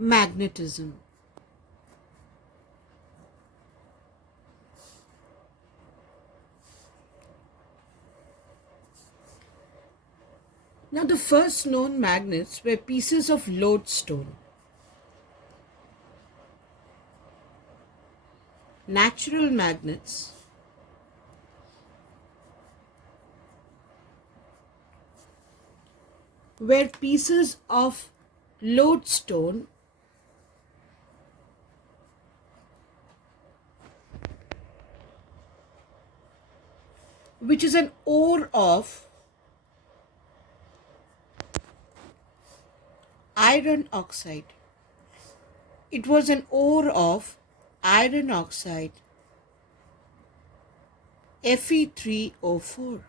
Magnetism. Now, the first known magnets were pieces of lodestone. Natural magnets were pieces of lodestone which is an ore of iron oxide. It was an ore of iron oxide Fe3O4.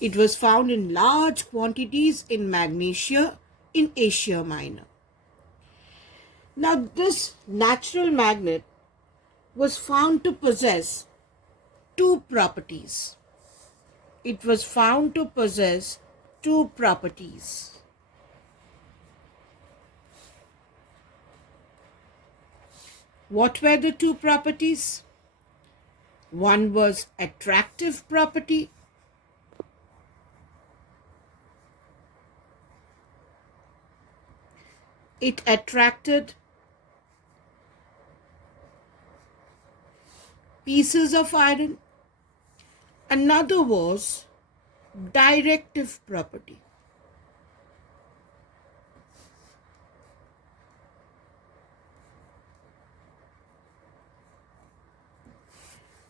It was found in large quantities in Magnesia in Asia Minor. Now, this natural magnet was found to possess two properties. It was found to possess two properties. What were the two properties? One was attractive property. It attracted pieces of iron. Another was directive property.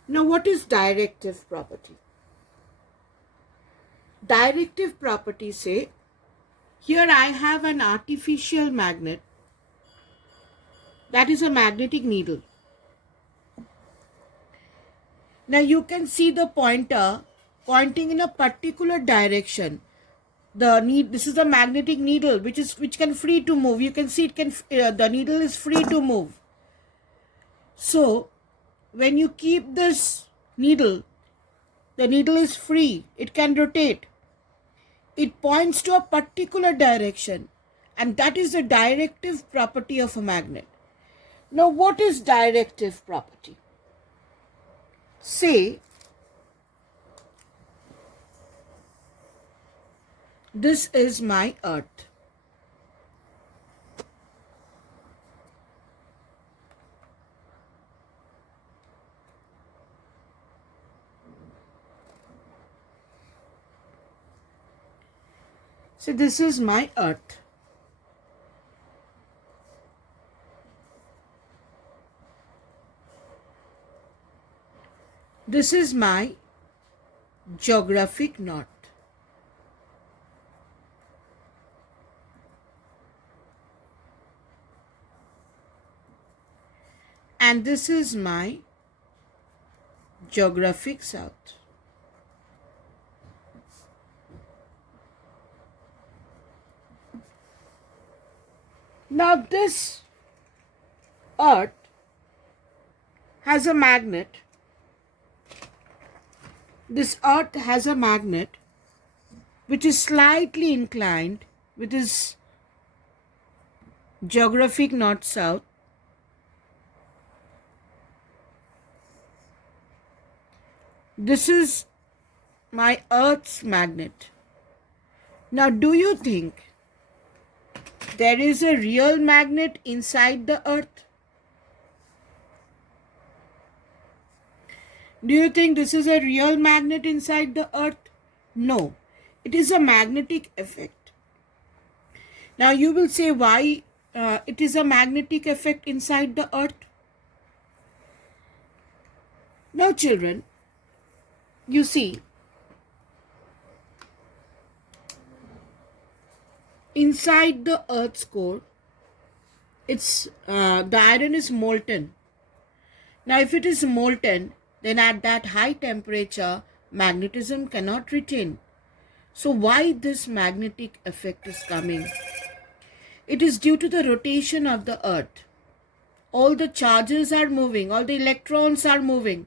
Now, what is directive property? Directive property say, here I have an artificial magnet, that is a magnetic needle. Now you can see the pointer pointing in a particular direction. This is a magnetic needle which can free to move. You can see the needle is free to move. So when you keep this needle, the needle is free. It can rotate. It points to a particular direction, and that is the directive property of a magnet. Now, what is directive property? Say, this is my earth. So this is my earth. This is my geographic north. And this is my geographic south. Now this earth has a magnet. This earth has a magnet which is slightly inclined with its geographic north-south. This is my earth's magnet. Now, do you think there is a real magnet inside the earth? Do you think this is a real magnet inside the earth? No, it is a magnetic effect. Now you will say why it is a magnetic effect inside the earth. Now children, you see, inside the earth's core, the iron is molten. Now if it is molten, then at that high temperature, magnetism cannot retain. So why this magnetic effect is coming? It is due to the rotation of the earth. All the charges are moving, all the electrons are moving,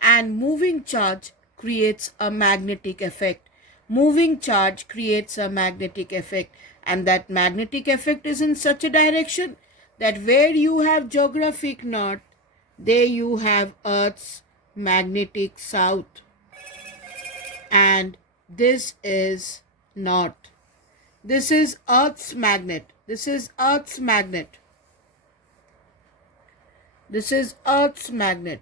and moving charge creates a magnetic effect. moving charge creates a magnetic effect, and that magnetic effect is in such a direction that where you have geographic north, there you have Earth's magnetic south, and this is north. This is Earth's magnet. This is Earth's magnet. This is Earth's magnet.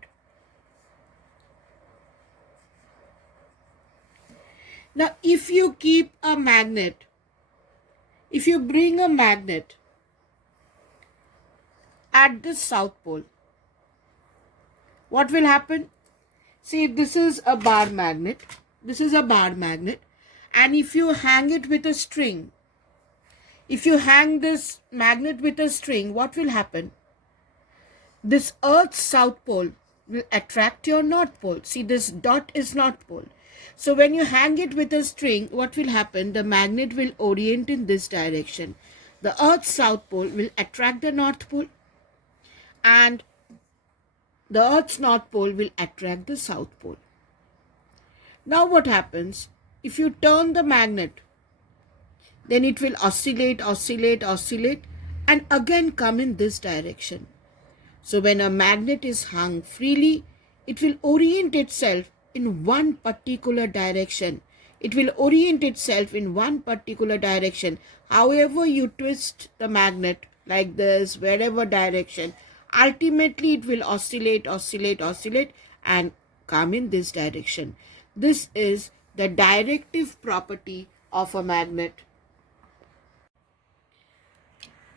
Now, if you keep a magnet, if you bring a magnet at the South Pole, what will happen? See, this is a bar magnet. This is a bar magnet. And if you hang it with a string, if you hang this magnet with a string, what will happen? This Earth's South Pole will attract your North Pole. See, this dot is North Pole. So when you hang it with a string, what will happen? The magnet will orient in this direction. The Earth's South Pole will attract the North Pole, and the Earth's North Pole will attract the South Pole. Now what happens? If you turn the magnet, then it will oscillate, oscillate, oscillate, and again come in this direction. So when a magnet is hung freely, it will orient itself in one particular direction. It will orient itself in one particular direction. However you twist the magnet, like this, wherever direction, ultimately it will oscillate, oscillate, oscillate, and come in this direction. This is the directive property of a magnet.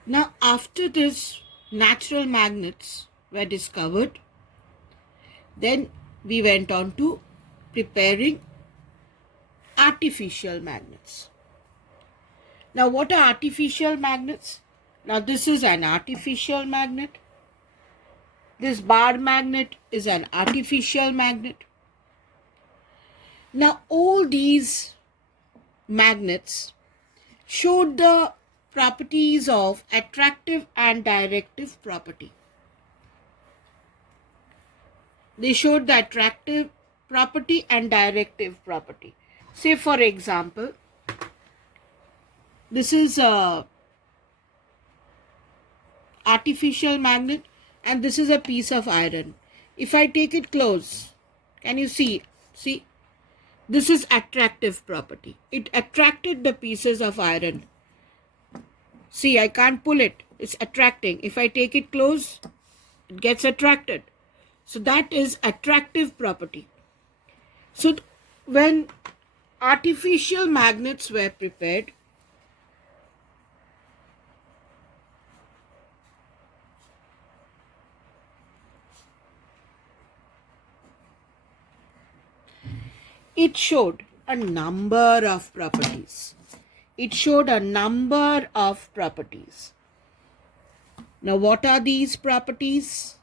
Now, after this, natural magnets were discovered. Then we went on to preparing artificial magnets. Now, what are artificial magnets? Now, this is an artificial magnet. This bar magnet is an artificial magnet. Now, all these magnets showed the properties of attractive and directive property. They showed the attractive property and directive property. Say, for example, this is a artificial magnet and this is a piece of iron. If I take it close, can you see? See, this is attractive property. It attracted the pieces of iron. See, I can't pull it. It's attracting. If I take it close, it gets attracted. So that is attractive property. So when artificial magnets were prepared, it showed a number of properties. It showed a number of properties. Now, what are these properties?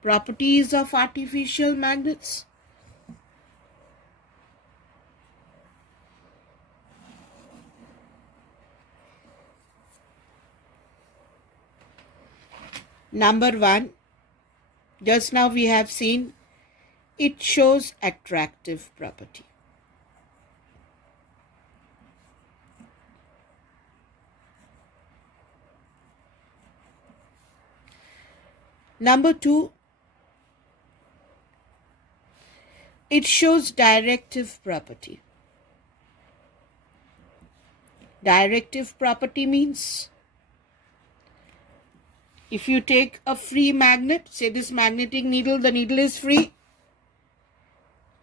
Properties of artificial magnets. Number one, just now we have seen, it shows attractive property. Number two, it shows directive property. Directive property means if you take a free magnet, say this magnetic needle, the needle is free,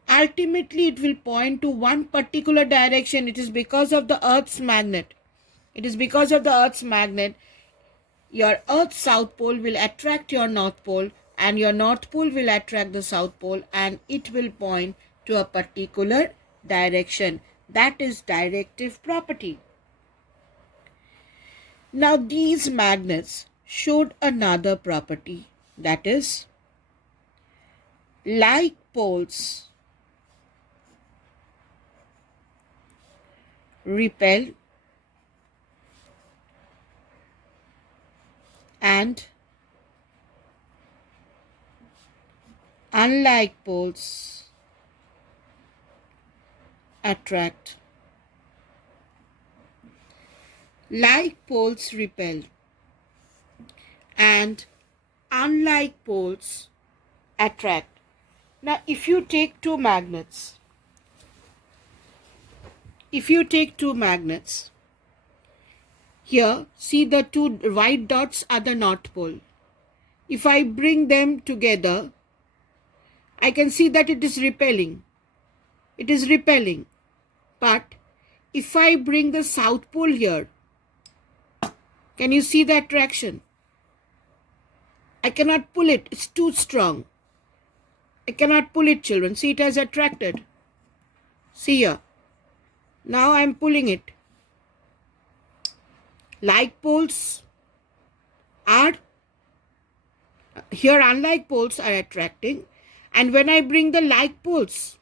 ultimately it will point to one particular direction. It is because of the Earth's magnet. It is because of the Earth's magnet. Your Earth's South Pole will attract your North Pole, and your North Pole will attract the South Pole, and it will point to a particular direction. That is directive property. Now, these magnets showed another property, that is, like poles repel and unlike poles attract. Like poles repel and unlike poles attract. Now, if you take two magnets, here, see the two white dots are the north pole. If I bring them together, I can see that it is repelling. It is repelling. But if I bring the south pole here, can you see the attraction? I cannot pull it. It's too strong. I cannot pull it, children. See, it has attracted. See here. Now I am pulling it. Like poles are here, unlike poles are attracting. And when I bring the like poles,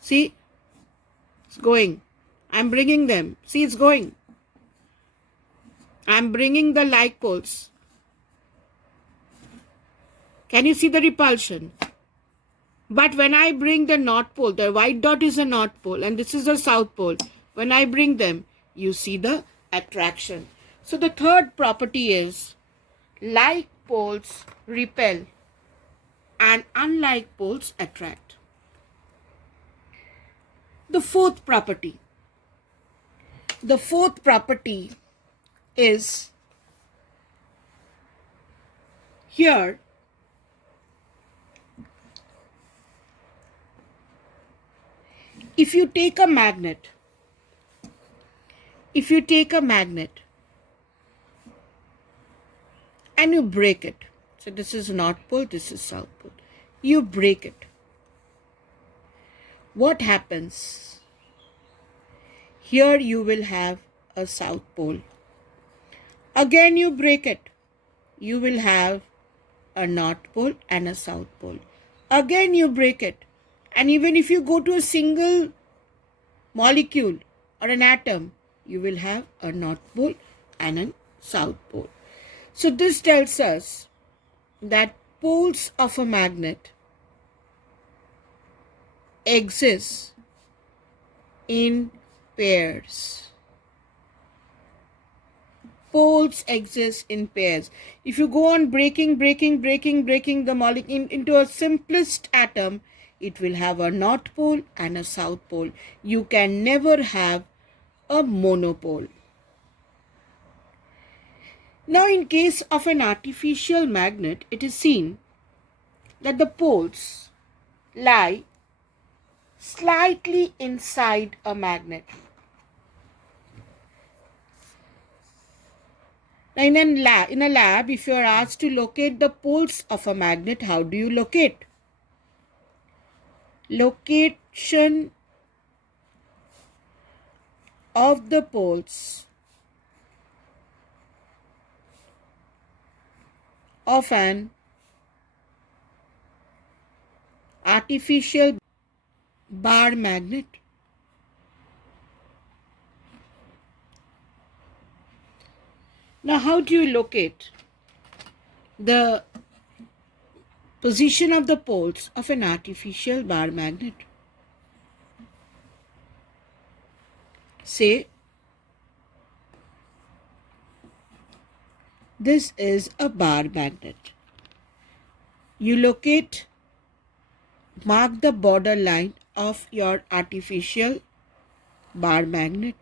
see, it's going. I'm bringing them. See, it's going. I'm bringing the like poles. Can you see the repulsion? But when I bring the north pole, the white dot is the north pole and this is the south pole. When I bring them, you see the attraction. So the third property is like poles repel and unlike poles attract. The fourth property is here. If you take a magnet and you break it, so this is north pole, this is south pole, you break it, what happens? Here you will have a south pole. Again you break it, you will have a north pole and a south pole. Again you break it, and even if you go to a single molecule or an atom, you will have a north pole and a south pole. So this tells us that poles of a magnet exist in pairs. Poles exist in pairs. If you go on breaking the molecule into a simplest atom, it will have a north pole and a south pole. You can never have a monopole. Now, in case of an artificial magnet, it is seen that the poles lie slightly inside a magnet. Now, in a lab, if you are asked to locate the poles of a magnet, how do you locate? Location of the poles of an artificial bar magnet. Now, how do you locate the position of the poles of an artificial bar magnet? Say, this is a bar magnet. You mark the border line of your artificial bar magnet.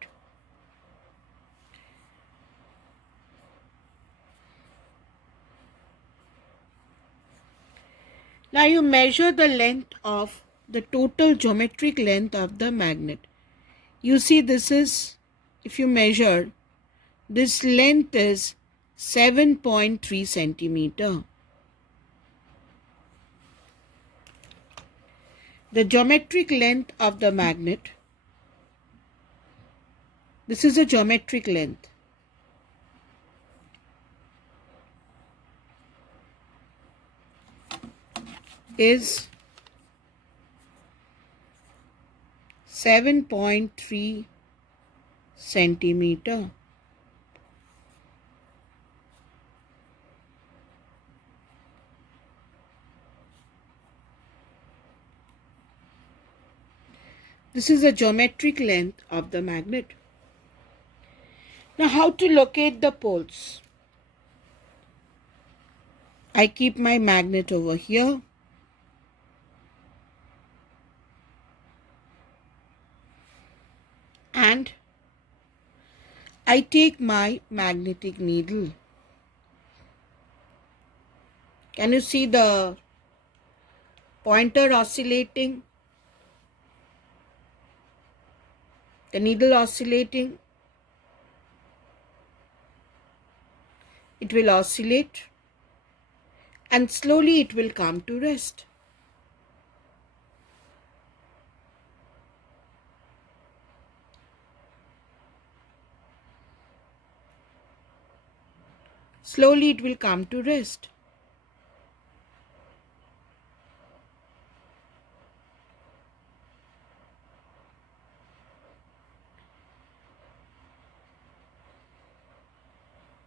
Now you measure the length of the total geometric length of the magnet. You see, this is, if you measure, this length is 7.3 centimeter. The geometric length of the magnet, this is a geometric length. Is 7.3 centimeter. This is the geometric length of the magnet. Now, how to locate the poles? I keep my magnet over here. And I take my magnetic needle. Can you see the pointer oscillating? The needle oscillating? It will oscillate and slowly it will come to rest. Slowly it will come to rest.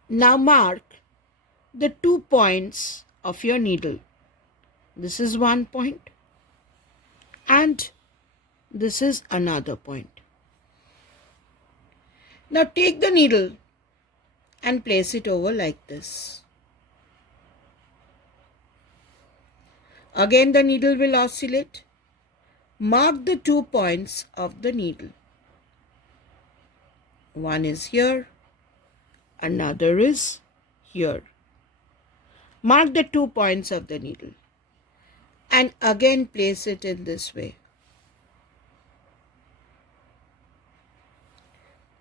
Now mark the 2 points of your needle. This is one point and this is another point. Now take the needle and place it over like this. Again the needle will oscillate. Mark the 2 points of the needle. One is here, another is here. Mark the 2 points of the needle and again place it in this way.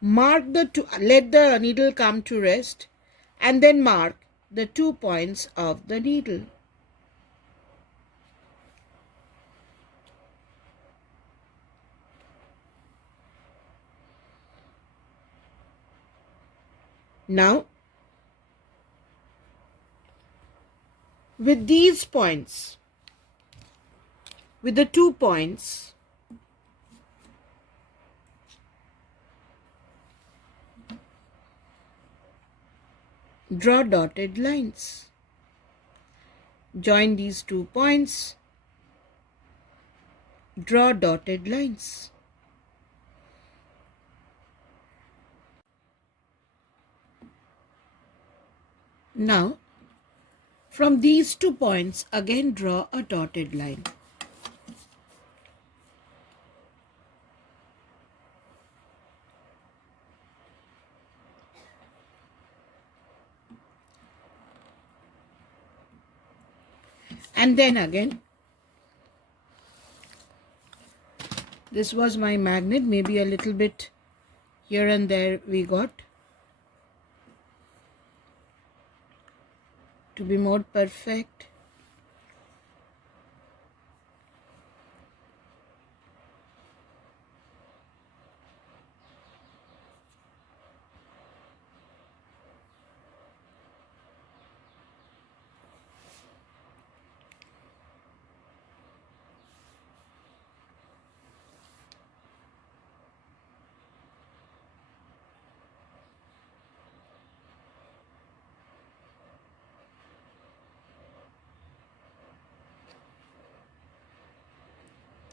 Let the needle come to rest and then mark the 2 points of the needle. Now, with these points, with the 2 points, draw dotted lines. Join these 2 points, draw dotted lines. Now, from these 2 points, again draw a dotted line. And then again, this was my magnet, maybe a little bit here and there we got. To be more perfect,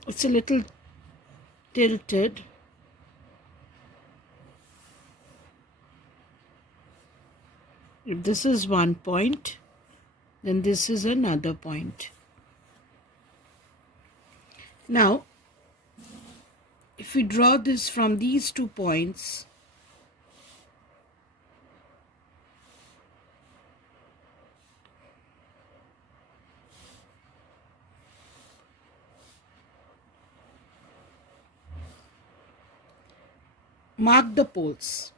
it's a little tilted. If this is one point, then this is another point. Now, if we draw this from these 2 points, mark the poles.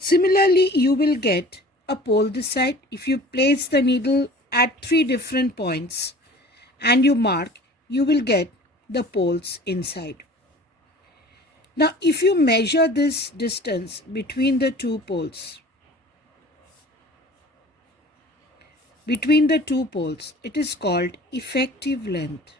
Similarly, you will get a pole this side. If you place the needle at 3 different points and you mark, you will get the poles inside. Now, if you measure this distance between the 2 poles, it is called effective length.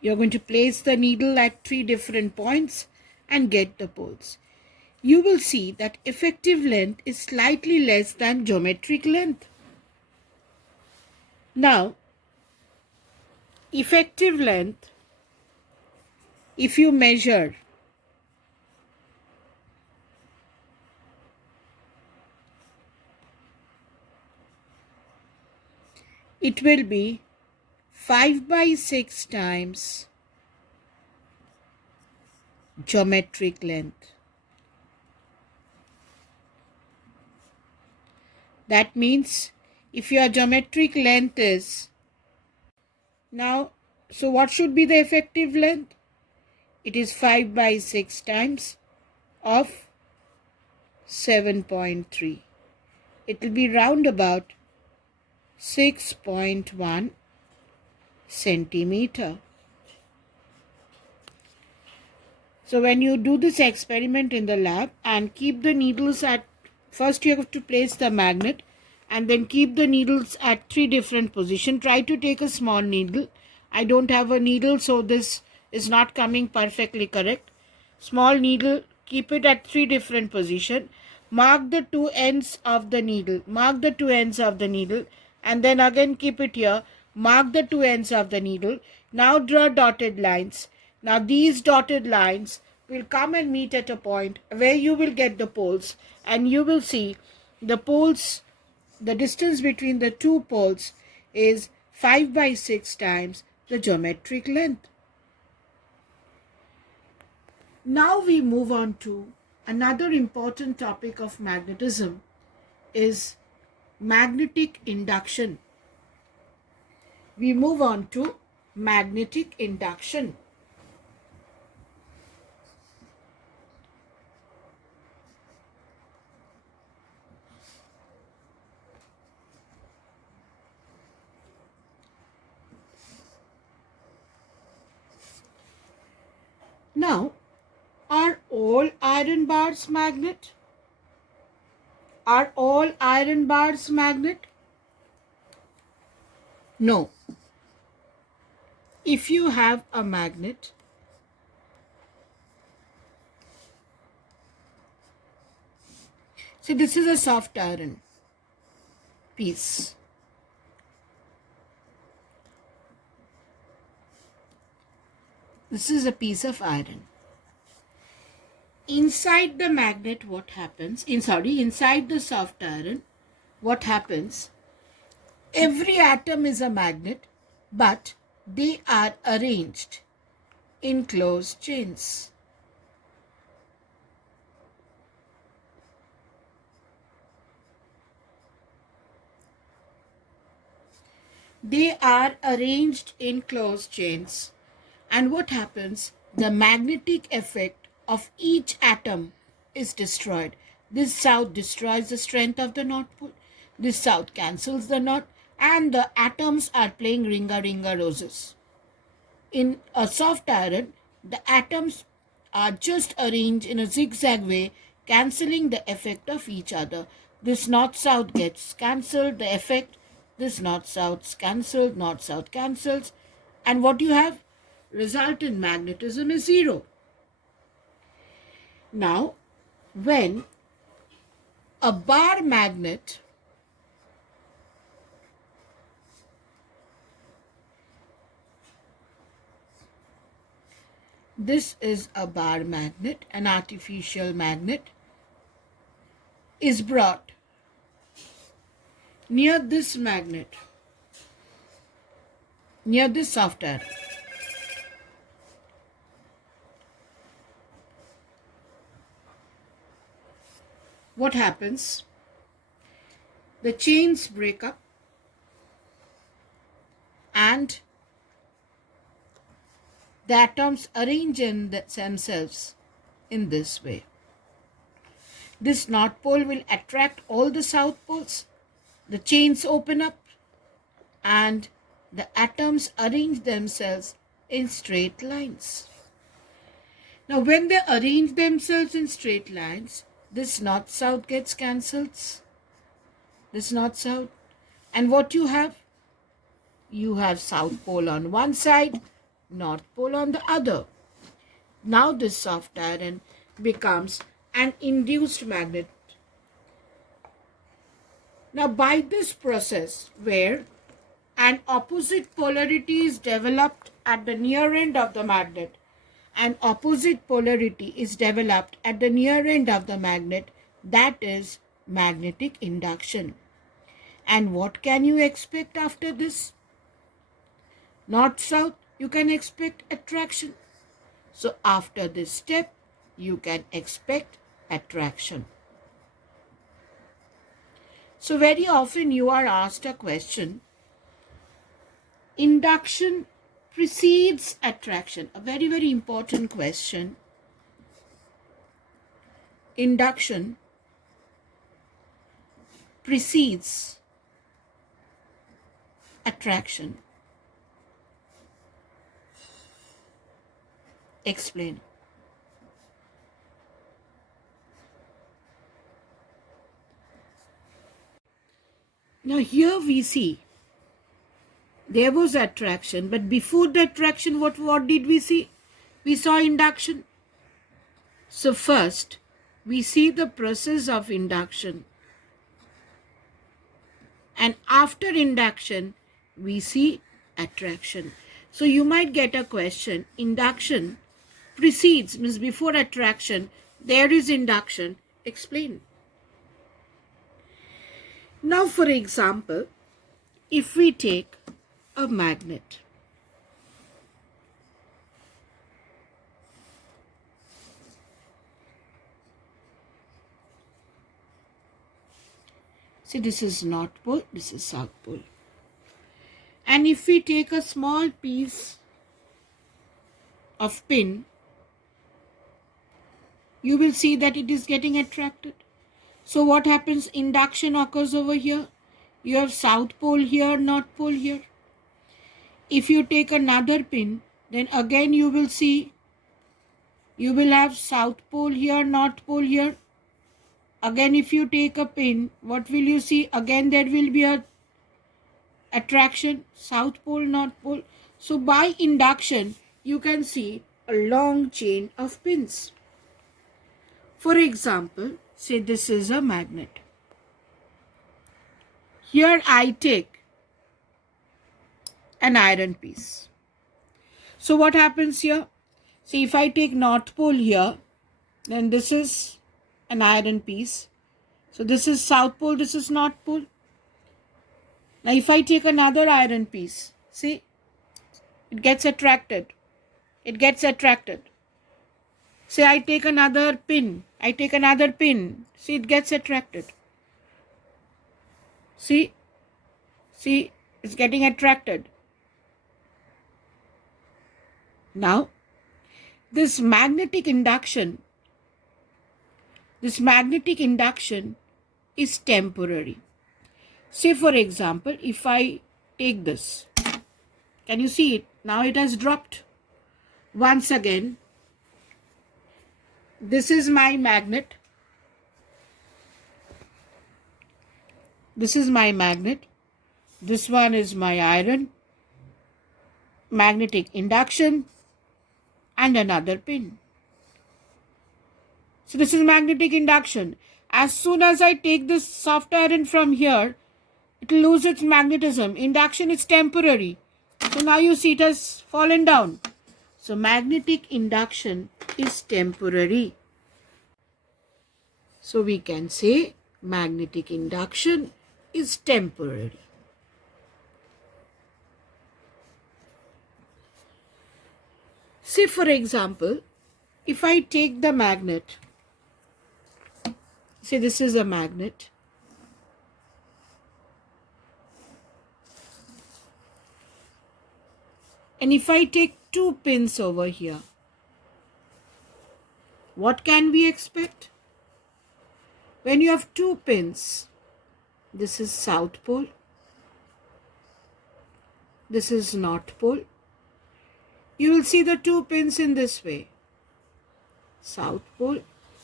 You're going to place the needle at 3 different points and get the poles. You will see that effective length is slightly less than geometric length. Now, effective length, if you measure, it will be 5 by 6 times geometric length. That means if your geometric length is now, so what should be the effective length? It is 5 by 6 times of 7.3. It will be round about 6.1 centimeter. So when you do this experiment in the lab and keep the needles at, first you have to place the magnet and then keep the needles at 3 different positions. Try to take a small needle. I don't have a needle, so this is not coming perfectly correct. Small needle, keep it at 3 different positions. Mark the 2 ends of the needle. Mark the 2 ends of the needle and then again keep it here. Mark the 2 ends of the needle. Now draw dotted lines. Now these dotted lines will come and meet at a point where you will get the poles, and you will see the poles, the distance between the 2 poles is 5 by 6 times the geometric length. Now we move on to another important topic of magnetism is magnetic induction. We move on to magnetic induction. Now, are all iron bars magnet? Are all iron bars magnet? No. If you have a magnet, see, this is a soft iron piece. This is a piece of iron. Inside the magnet, what happens? Inside the soft iron, what happens? Every atom is a magnet, but they are arranged in closed chains. They are arranged in closed chains. And what happens? The magnetic effect of each atom is destroyed. This south destroys the strength of the north pole. This south cancels the north, and the atoms are playing ringa roses. In a soft iron, the atoms are just arranged in a zigzag way, cancelling the effect of each other. This north-south gets cancelled, the effect, this north-south cancelled, north-south cancels, and what you have? Resultant magnetism is 0. Now, when a bar magnet this is a bar magnet, an artificial magnet, is brought near this magnet, near this soft iron. What happens? The chains break up and the atoms arrange themselves in this way. This north pole will attract all the south poles. The chains open up and the atoms arrange themselves in straight lines. Now, when they arrange themselves in straight lines, this north-south gets cancelled. This north-south. And what you have? You have south pole on one side, north pole on the other. Now this soft iron becomes an induced magnet. Now by this process, where and opposite polarity is developed at the near end of the magnet. And opposite polarity is developed at the near end of the magnet. That is magnetic induction. And what can you expect after this? North-south, you can expect attraction. So after this step, you can expect attraction. So very often you are asked a question, induction precedes attraction. A very, very important question. Induction precedes attraction. Explain. Now here we see there was attraction, but before the attraction, what did we see? We saw induction. So first, we see the process of induction. And after induction, we see attraction. So you might get a question, induction precedes, means before attraction, there is induction. Explain. Now, for example, if we take a magnet, see, this is north pole, this is south pole. And if we take a small piece of pin, you will see that it is getting attracted. So what happens? Induction occurs over here. You have south pole here, north pole here. If you take another pin, then again you will see, you will have south pole here, north pole here. Again, if you take a pin, what will you see? Again, there will be a attraction, south pole, north pole. So by induction, you can see a long chain of pins. For example, say this is a magnet. Here I take an iron piece. So what happens here? See, if I take north pole here, then this is an iron piece. So this is south pole, this is north pole. Now if I take another iron piece, see, it gets attracted. It gets attracted. Say I take another pin. See, it gets attracted. See, it's getting attracted. Now, this magnetic induction is temporary. Say for example, if I take this, can you see it? Now it has dropped. Once again, this is my magnet. This is my magnet. This one is my iron. Magnetic induction and another pin. So this is magnetic induction. As soon as I take this soft iron from here, it will lose its magnetism. Induction is temporary. So now you see it has fallen down. So magnetic induction is temporary. So we can say magnetic induction is temporary. Say for example, if I take the magnet, say this is a magnet, and if I take two pins over here, what can we expect? When you have two pins, this is south pole, this is north pole. You will see the two pins in this way, south pole,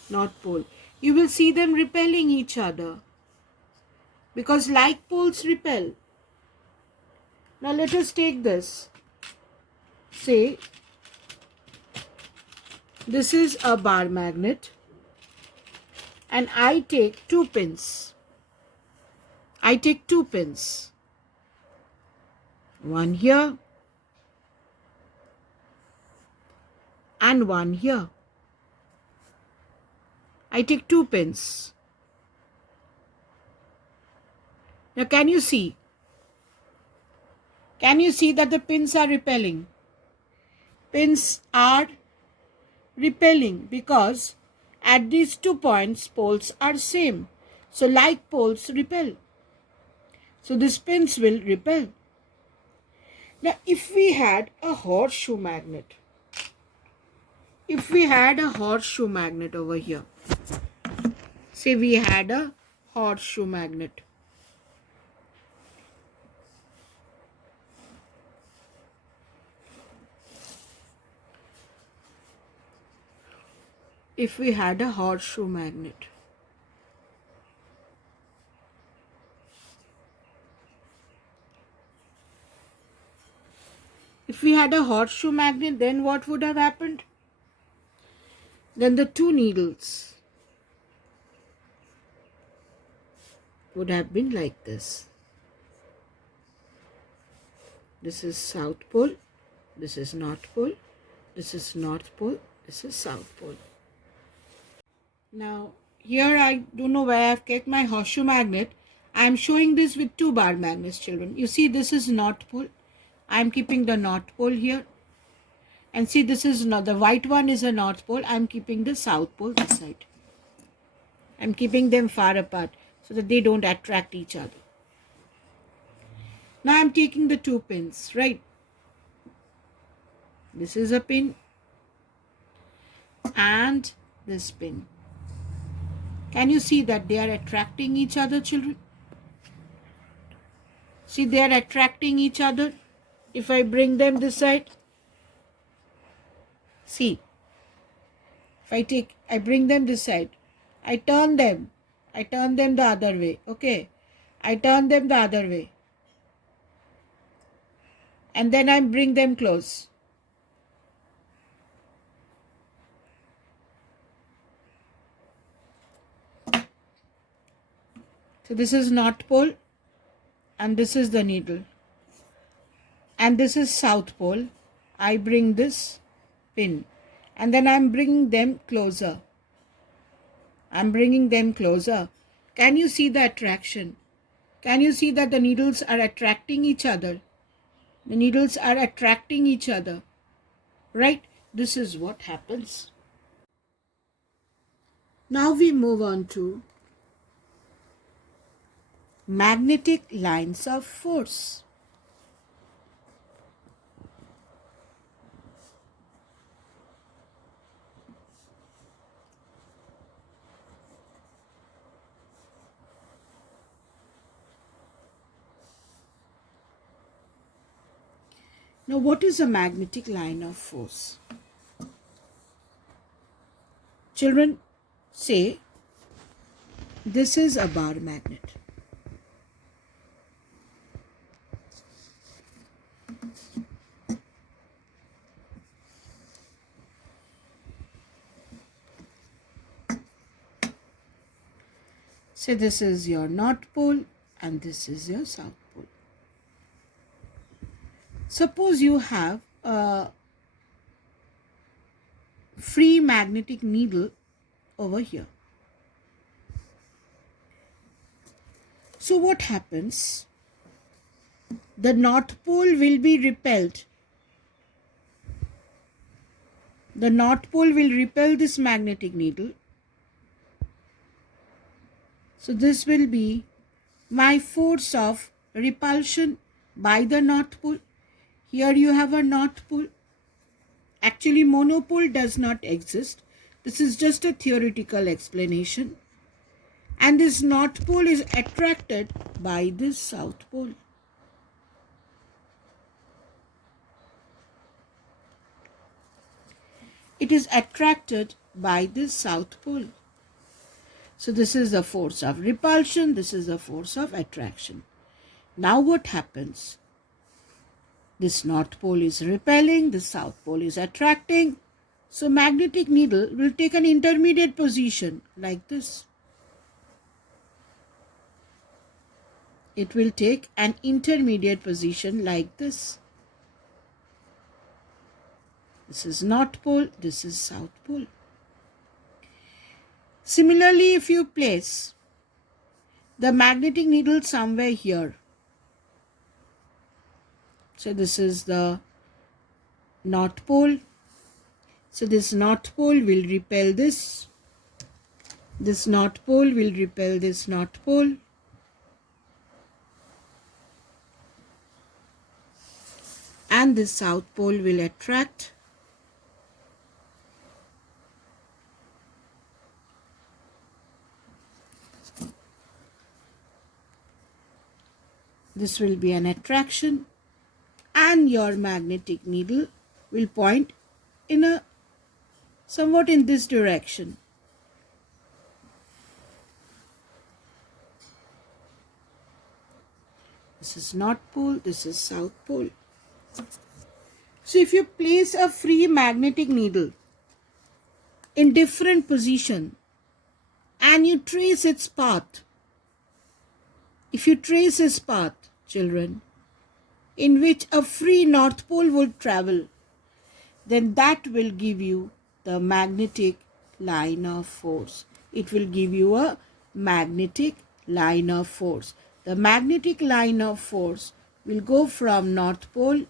north pole. You will see them repelling each other because like poles repel. Now let us take this. Say this is a bar magnet and I take two pins. One here and one here. I take 2 pins. Now can you see? Can you see that the pins are repelling? Pins are repelling because at these 2 points poles are same. So like poles repel. So these pins will repel. Now if we had a horseshoe magnet, over here, say we had a horseshoe magnet. If we had a horseshoe magnet. If we had a horseshoe magnet, then what would have happened? Then the 2 needles would have been like this. This is south pole, this is north pole, this is north pole, this is south pole. Now here I don't know where I've kept my horseshoe magnet. I am showing this with 2 bar magnets, children. You see this is north pole. I am keeping the north pole here. And see this is not, the white one is a north pole. I am keeping the south pole this side. I am keeping them far apart so that they don't attract each other. Now I am taking the 2 pins, right? This is a pin and this pin. Can you see that they are attracting each other, children? See, they are attracting each other. If I bring them this side, see, if I bring them this side, I turn them the other way, okay? I turn them the other way. And then I bring them close. So this is north pole and this is the needle. And this is south pole. I bring this pin and then I'm bringing them closer. I'm bringing them closer. Can you see the attraction? Can you see that the needles are attracting each other? The needles are attracting each other, right? This is what happens. Now we move on to magnetic lines of force. Now, what is a magnetic line of force? Children, say this is a bar magnet. Say this is your north pole and this is your south pole. Suppose you have a free magnetic needle over here. So what happens? The north pole will be repelled. The north pole will repel this magnetic needle. So this will be my force of repulsion by the north pole. Here you have a north pole. Actually, monopole does not exist. This is just a theoretical explanation. And this north pole is attracted by this south pole. It is attracted by this south pole. So this is the force of repulsion. This is the force of attraction. Now what happens? This north pole is repelling, the south pole is attracting. So magnetic needle will take an intermediate position like this. it will take an intermediate position like this. This is North Pole, this is South Pole. Similarly, if you place the magnetic needle somewhere here, so this is the North Pole, so this North Pole will repel this North Pole will repel this North Pole, and this South Pole will attract. This will be an attraction, and your magnetic needle will point in a somewhat in this direction. This is North Pole, this is South Pole. So if you place a free magnetic needle in different position and you trace its path, if you trace its path, children, in which a free North Pole would travel, then that will give you the magnetic line of force. It will give you a magnetic line of force. The magnetic line of force will go from North Pole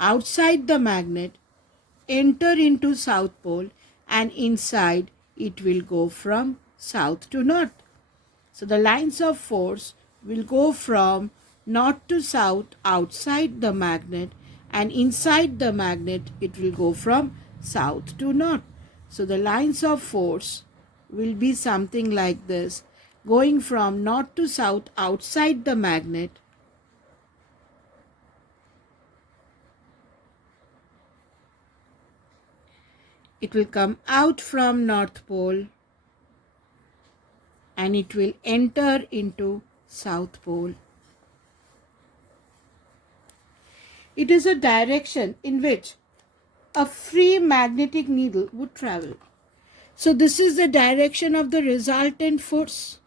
outside the magnet, enter into South Pole, and inside it will go from south to north. So the lines of force will go from north to south outside the magnet, and inside the magnet it will go from south to north. So the lines of force will be something like this, going from north to south outside the magnet, it will come out from North Pole and it will enter into South Pole. It is a direction in which a free magnetic needle would travel. So this is the direction of the resultant force.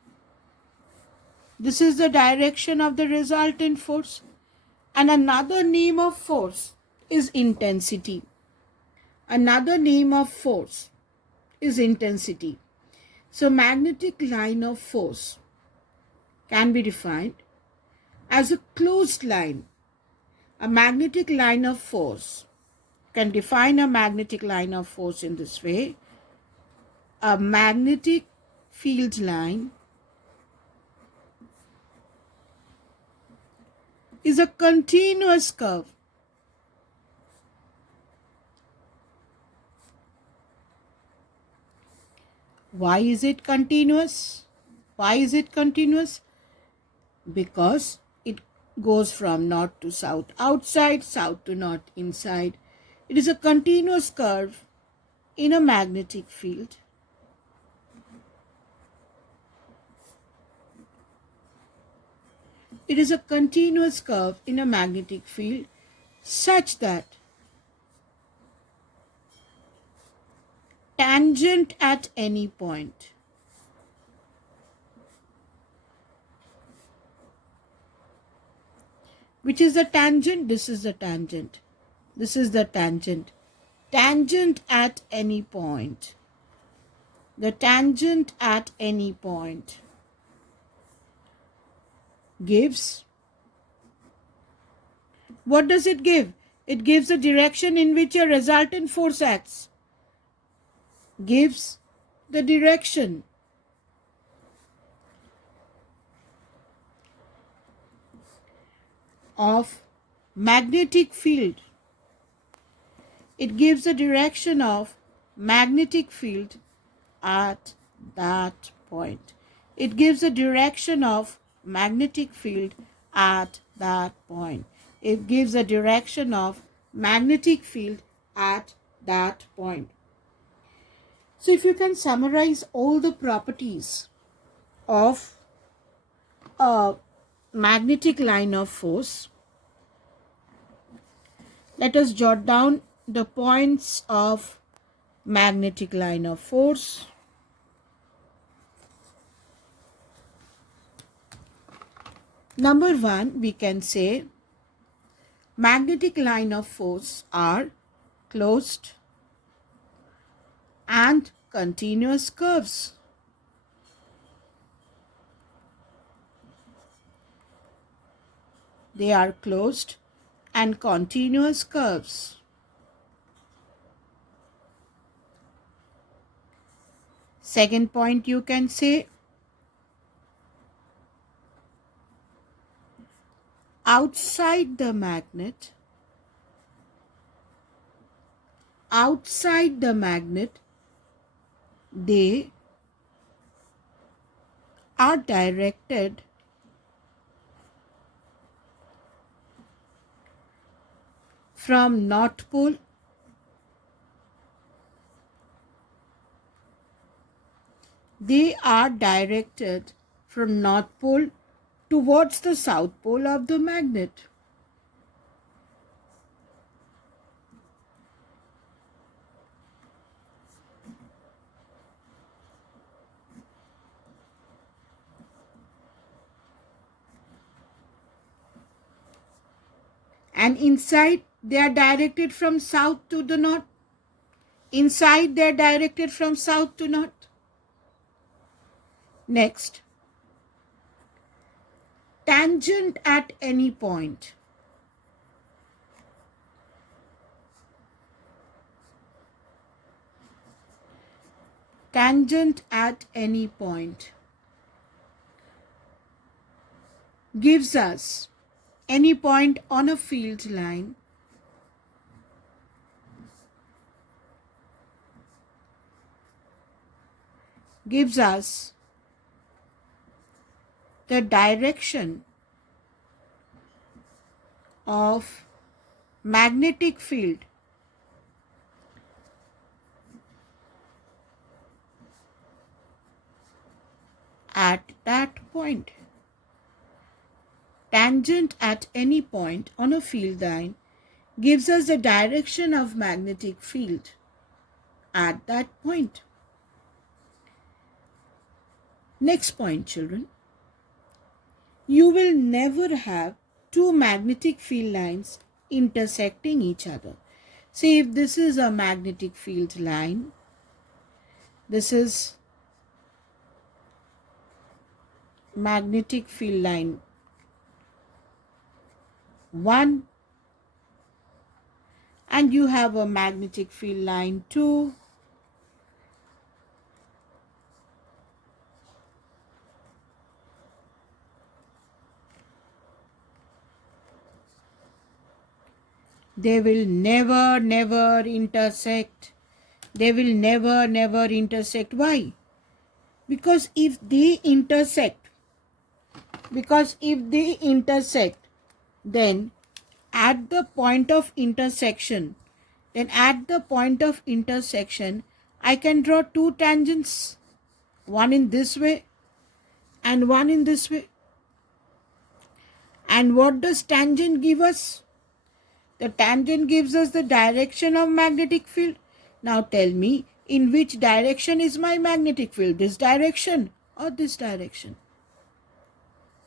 This is the direction of the resultant force. And another name of force is intensity. Another name of force is intensity. So magnetic line of force can be defined as a closed line. A magnetic line of force can define a magnetic line of force in this way. A magnetic field line is a continuous curve Why is it continuous? Why is it continuous? Because it goes from north to south outside, south to north inside. It is a continuous curve in a magnetic field. It is a continuous curve in a magnetic field such that tangent at any point which is the tangent? This is the tangent. This is the tangent. Tangent at any point. The tangent at any point gives, what does it give? It gives the direction in which a resultant force acts. Gives the direction of magnetic field. It gives the direction of magnetic field at that point. It gives the direction of magnetic field at that point. It gives a direction of magnetic field at that point. So if you can summarize all the properties of a magnetic line of force, let us jot down the points of magnetic line of force. Number one, we can say magnetic line of force are closed and continuous curves. They are closed and continuous curves. Second point, you can say outside the magnet, they are directed from North Pole towards the South Pole of the magnet. And inside, they are directed from south to the north. Inside, they are directed from south to north. Next, tangent at any point. Tangent at any point gives us any point on a field line gives us the direction of magnetic field at that point. Tangent at any point on a field line gives us the direction of magnetic field at that point. Next point, children. You will never have two magnetic field lines intersecting each other. See, if this is a magnetic field line, this is magnetic field line 1, and you have a magnetic field line 2, they will never intersect. They will never intersect. Why? Because if they intersect, then at the point of intersection, I can draw two tangents, one in this way and one in this way. And what does tangent give us? The tangent gives us the direction of magnetic field. Now tell me, in which direction is my magnetic field? This direction or this direction?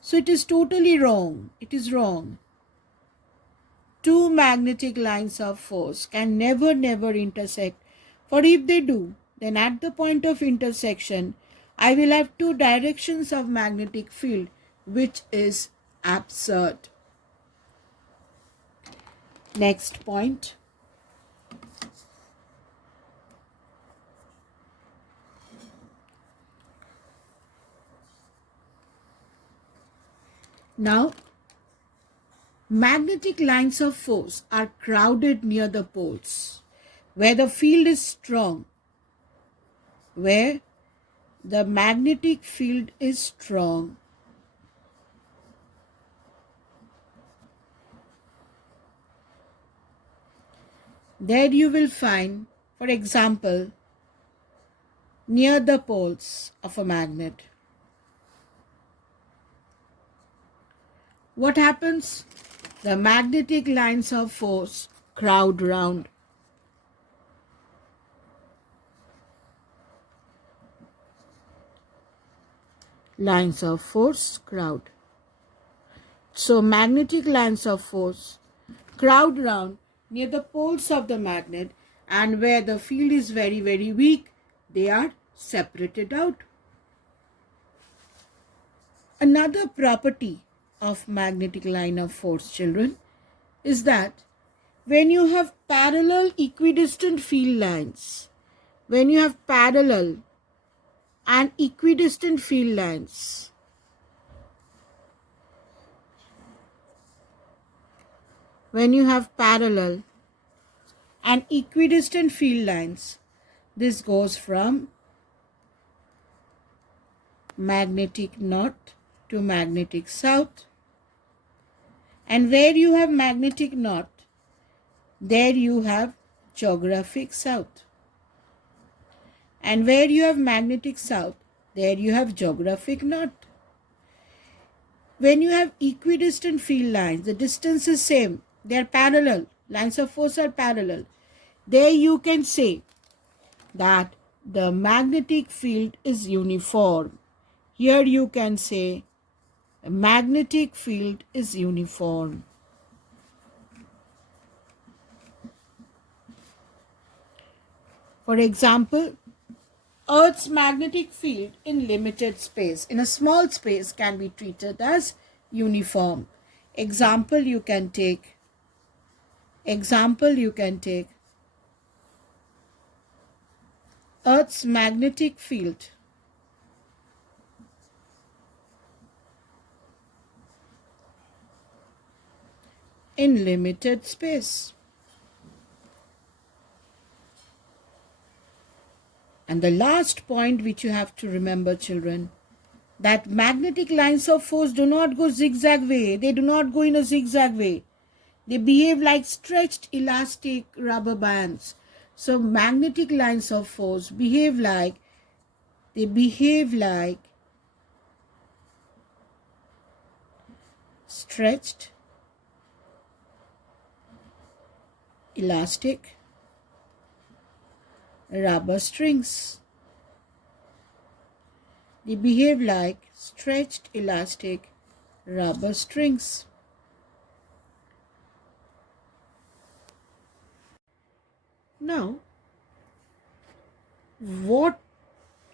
So it is totally wrong. It is wrong. Two magnetic lines of force can never intersect. For if they do, then at the point of intersection, I will have two directions of magnetic field, which is absurd. Next point. Now, magnetic lines of force are crowded near the poles, where the field is strong, where the magnetic field is strong. There you will find, for example, near the poles of a magnet. What happens? The magnetic lines of force crowd round. Lines of force crowd. So magnetic lines of force crowd round near the poles of the magnet, and where the field is very, very weak, they are separated out. Another property of magnetic line of force, children, is that when you have parallel equidistant field lines, when you have parallel and equidistant field lines, when you have parallel and equidistant field lines, this goes from magnetic north to magnetic south, and where you have magnetic north, there you have geographic south, and where you have magnetic south, there you have geographic north. When you have equidistant field lines, the distance is same, they are parallel, lines of force are parallel. There you can say that the magnetic field is uniform. Here you can say a magnetic field is uniform. For example, Earth's magnetic field in limited space, in a small space, can be treated as uniform. Example you can take Earth's magnetic field in limited space. And the last point which you have to remember, children, that magnetic lines of force do not go zigzag way. They do not go in a zigzag way. They behave like stretched elastic rubber bands. So magnetic lines of force behave like stretched elastic rubber strings. They behave like stretched elastic rubber strings. Now,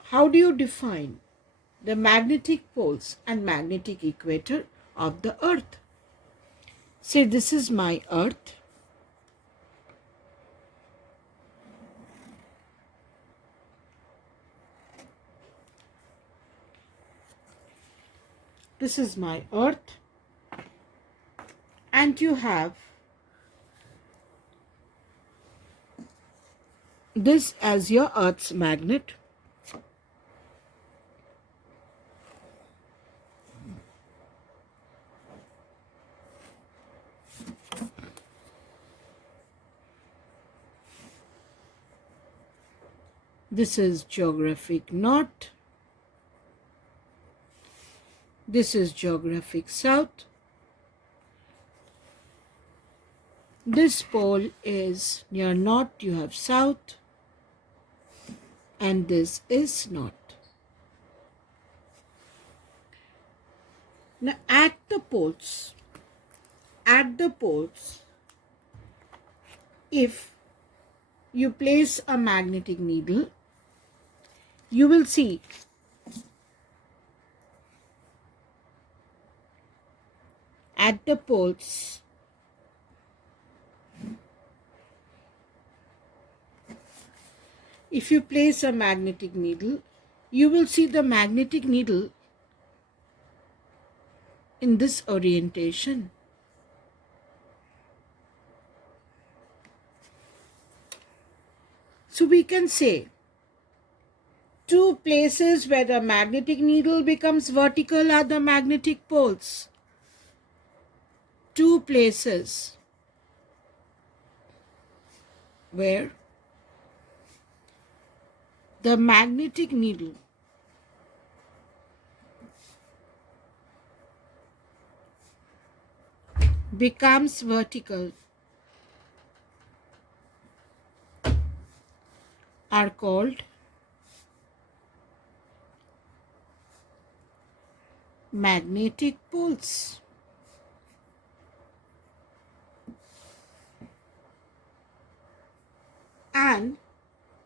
how do you define the magnetic poles and magnetic equator of the Earth? Say this is my Earth. This is my Earth, and you have this as your Earth's magnet. This is geographic north. This is geographic south. This pole is near north, you have south, and this is north. Now at the poles, if you place a magnetic needle, you will see at the poles if you place a magnetic needle, you will see the magnetic needle in this orientation. So we can say two places where the magnetic needle becomes vertical are the magnetic poles. Two places where the magnetic needle becomes vertical are called magnetic poles. And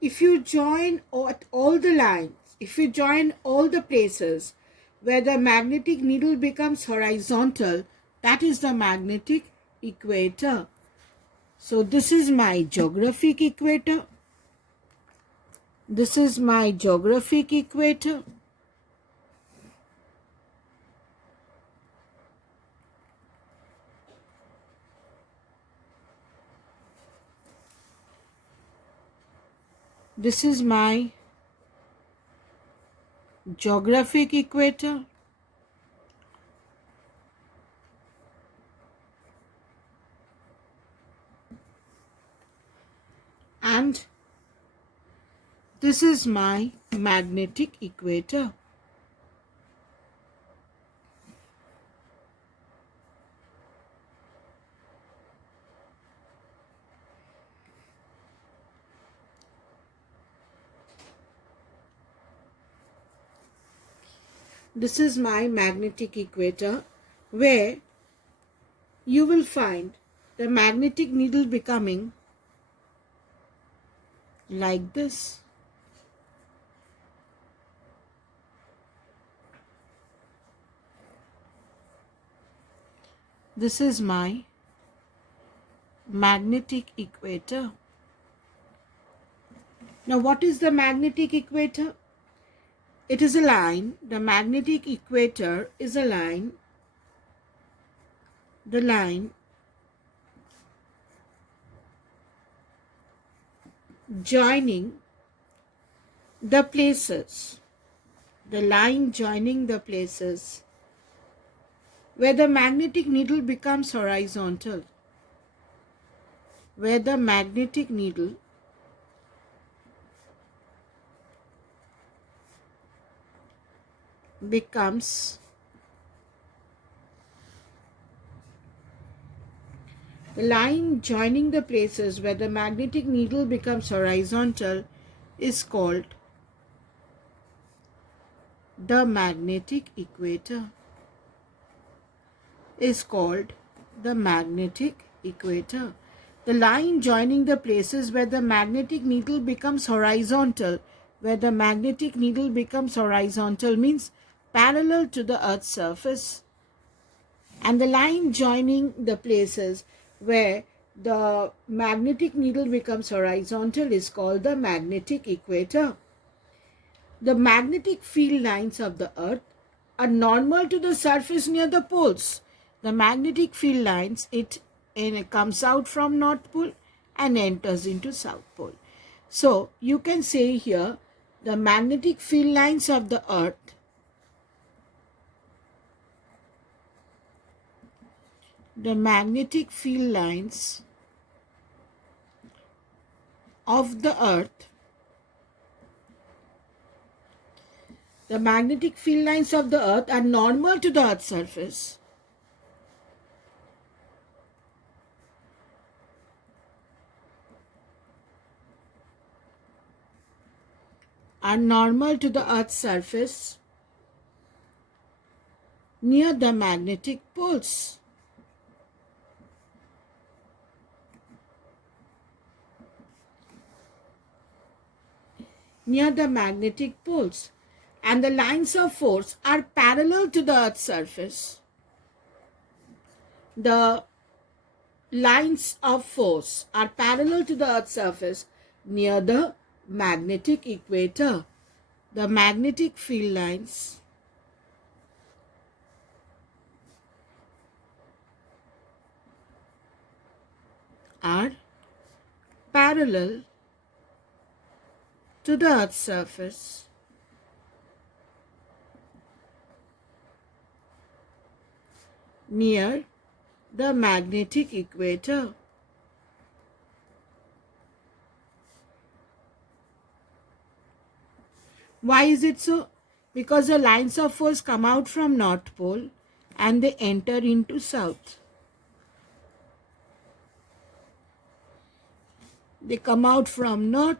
if you join all the lines, if you join all the places where the magnetic needle becomes horizontal, that is the magnetic equator. So this is my geographic equator. This is my geographic equator. This is my geographic equator. And this is my magnetic equator. This is my magnetic equator, where you will find the magnetic needle becoming like this. This is my magnetic equator. Now, what is the magnetic equator? It is a line. The magnetic equator is a line. The line joining the places. The line joining the places where the magnetic needle becomes horizontal. Where the magnetic needle becomes the line joining the places where the magnetic needle becomes horizontal is called the magnetic equator. Is called the magnetic equator. The line joining the places where the magnetic needle becomes horizontal, where the magnetic needle becomes horizontal means parallel to the Earth's surface. And the line joining the places where the magnetic needle becomes horizontal is called the magnetic equator. The magnetic field lines of the Earth are normal to the surface near the poles. The magnetic field lines, it comes out from North Pole and enters into South Pole. So you can say here the magnetic field lines of the Earth the magnetic field lines of the Earth the magnetic field lines of the Earth are normal to the Earth's surface. Are normal to the Earth's surface near the magnetic poles. Near the magnetic poles. And the lines of force are parallel to the Earth's surface. The lines of force are parallel to the Earth's surface near the magnetic equator. The magnetic field lines are parallel to the Earth's surface. Near the magnetic equator. Why is it so? Because the lines of force come out from North Pole and they enter into South. They come out from North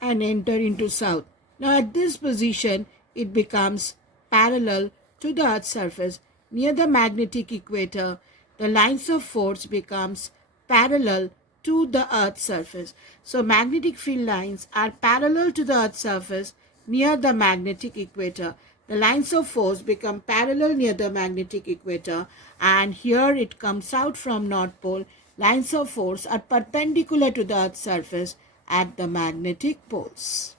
and enter into South. Now at this position, it becomes parallel to the Earth's surface. Near the magnetic equator, the lines of force becomes parallel to the Earth's surface. So magnetic field lines are parallel to the Earth's surface near the magnetic equator. The lines of force become parallel near the magnetic equator, and here it comes out from North Pole. Lines of force are perpendicular to the Earth's surface at the magnetic poles.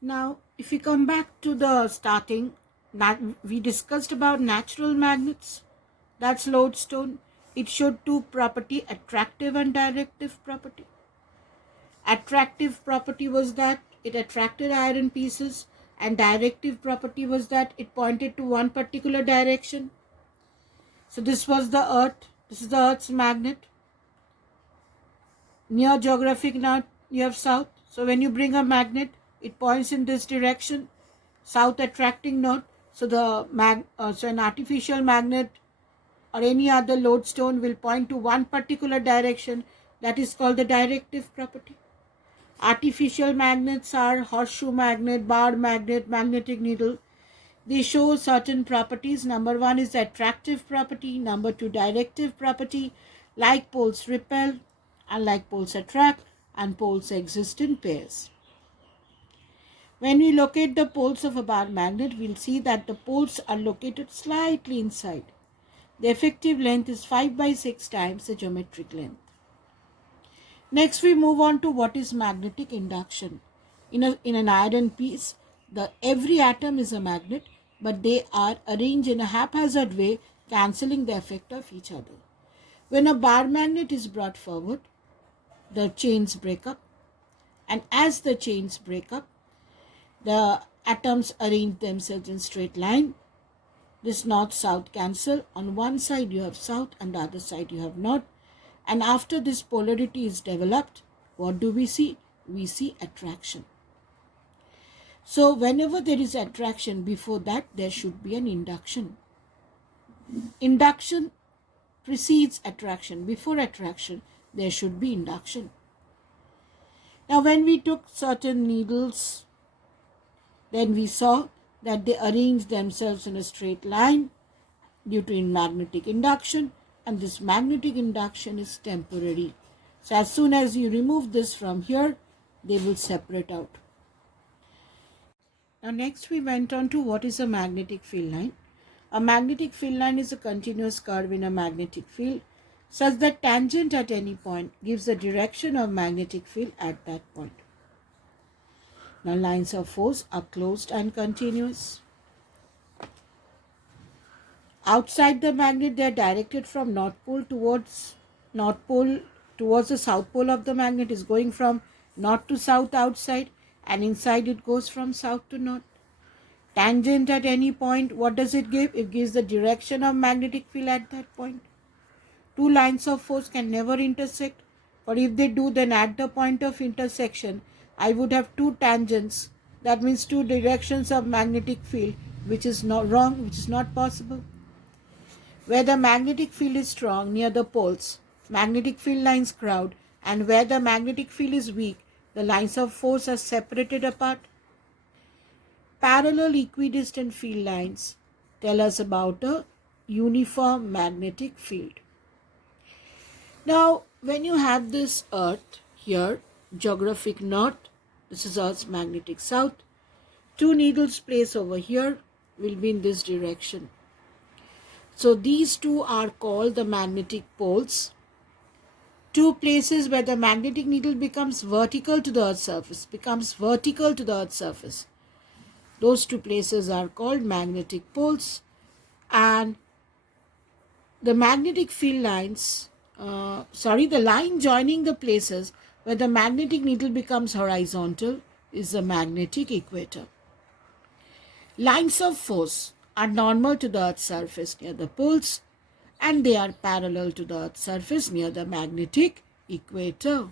Now, if we come back to the starting, we discussed about natural magnets. That's lodestone. It showed two property, attractive and directive property. Attractive property was that it attracted iron pieces, and directive property was that it pointed to one particular direction. So this was the Earth. This is the Earth's magnet. Near geographic north, you have south. So when you bring a magnet, it points in this direction, south attracting north. So so an artificial magnet or any other lodestone will point to one particular direction. That is called the directive property. Artificial magnets are horseshoe magnet, bar magnet, magnetic needle. They show certain properties. Number one is attractive property. Number two, directive property. Like poles repel, unlike poles attract, and poles exist in pairs. When we locate the poles of a bar magnet, we'll see that the poles are located slightly inside. The effective length is 5 by 6 times the geometric length. Next, we move on to what is magnetic induction. In an iron piece, every atom is a magnet, but they are arranged in a haphazard way, cancelling the effect of each other. When a bar magnet is brought forward, the chains break up, and as the chains break up, the atoms arrange themselves in straight line. This north-south cancel. On one side you have south, and the other side you have north. And after this polarity is developed, what do we see? We see attraction. So whenever there is attraction, before that there should be an induction. Induction precedes attraction. Before attraction, there should be induction. Now when we took certain needles, then we saw that they arrange themselves in a straight line due to magnetic induction, and this magnetic induction is temporary. So as soon as you remove this from here, they will separate out. Now next we went on to what is a magnetic field line. A magnetic field line is a continuous curve in a magnetic field such that tangent at any point gives the direction of magnetic field at that point. Now lines of force are closed and continuous. Outside the magnet, they are directed from North Pole towards the South Pole of the magnet is going from north to south outside, and inside it goes from south to north. Tangent at any point, what does it give? It gives the direction of magnetic field at that point. Two lines of force can never intersect, or if they do, then at the point of intersection, I would have two tangents. That means two directions of magnetic field, which is not wrong, which is not possible. Where the magnetic field is strong near the poles, magnetic field lines crowd, and where the magnetic field is weak, the lines of force are separated apart. Parallel equidistant field lines tell us about a uniform magnetic field. Now, when you have this Earth here, geographic north, this is Earth's magnetic south, two needles placed over here will be in this direction. So these two are called the magnetic poles. Two places where the magnetic needle becomes vertical to the Earth's surface. Those two places are called magnetic poles. And the magnetic field lines, the line joining the places where the magnetic needle becomes horizontal is the magnetic equator. Lines of force are normal to the Earth's surface near the poles, and they are parallel to the Earth's surface near the magnetic equator.